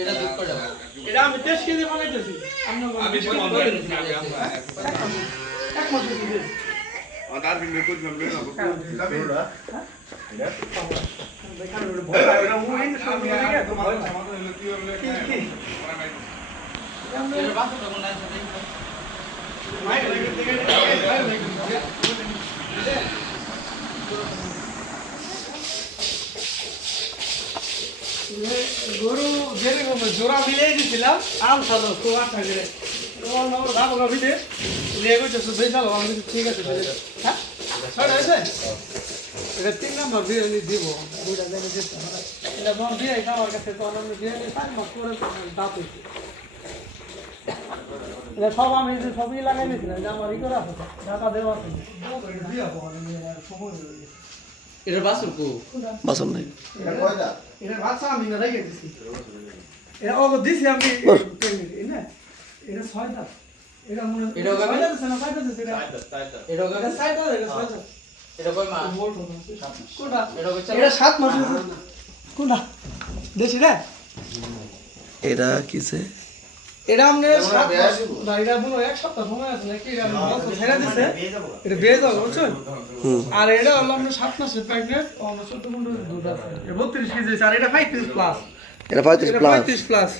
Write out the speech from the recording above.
এটা দুধ করে দাও। এটা আমি 23 কেজি বানাইতেছি। আমি বলবো এক মাস হয়েছে। আদার বিল কই দিলাম রে না পুরোটা এটা দেখার ওটা ভয় লাগে না মুই ইন সব নিয়ে গিয়ে তো ভয় লাগে। আমাদের হলো কি হলো এর বাসটা কোন আছে দেখো। মাইক লাগে দেখে গরু যেরকম জোড়া মিলিয়ে দিছিলাম আম সালো তো আটা করে তোমার নম্বর দাবো না ভিতরে লিয়ে গেছে তো বেশ ভালো আমি ঠিক আছে হ্যাঁ ছড়া আছে এটা 3 নাম্বার দিয়ে আমি দিব দুইটা দেনে দিতে এটা যখন দিয়ে আমার কাছে তো আমি দিয়ে 5 মাস পরে দাঁত হইছে এটা সব আমি সবই লাগাই দিয়েছিলাম যে আমার ই করা আছে ঢাকা দেওয়া আছে দিয়ে হবো আমি সময় হয়ে গেছে এর বাসুর কো বাসন নাই এটা কয়টা এটা বাচ্চা আমি না রেখে দিছি এটা ও দিছি আমি না এটা 6 দাঁত এটা মনে এটা কবে? না 5 দাঁত এটা এটা এটা 6 দাঁত এটা 6 দাঁত এটা কই মাস? কোনটা এটা কই এটা 7 মাস হয়েছে কোনটা দেশি রে এটা কিসে এটা আমনে 7 মাস না এটা মনে হয় 1 সপ্তাহ সময় আছে নাকি এটা বলতো ছেড়ে দিছে এটা বেয়ে দাও বুঝছো আর এটা হলো আমরা 7 মাসের প্রেগন্যান্ট অন্য 14 ঘন্টা দুধ আছে 32 কেজি আর এটা 35 প্লাস এটা 35 প্লাস 35 প্লাস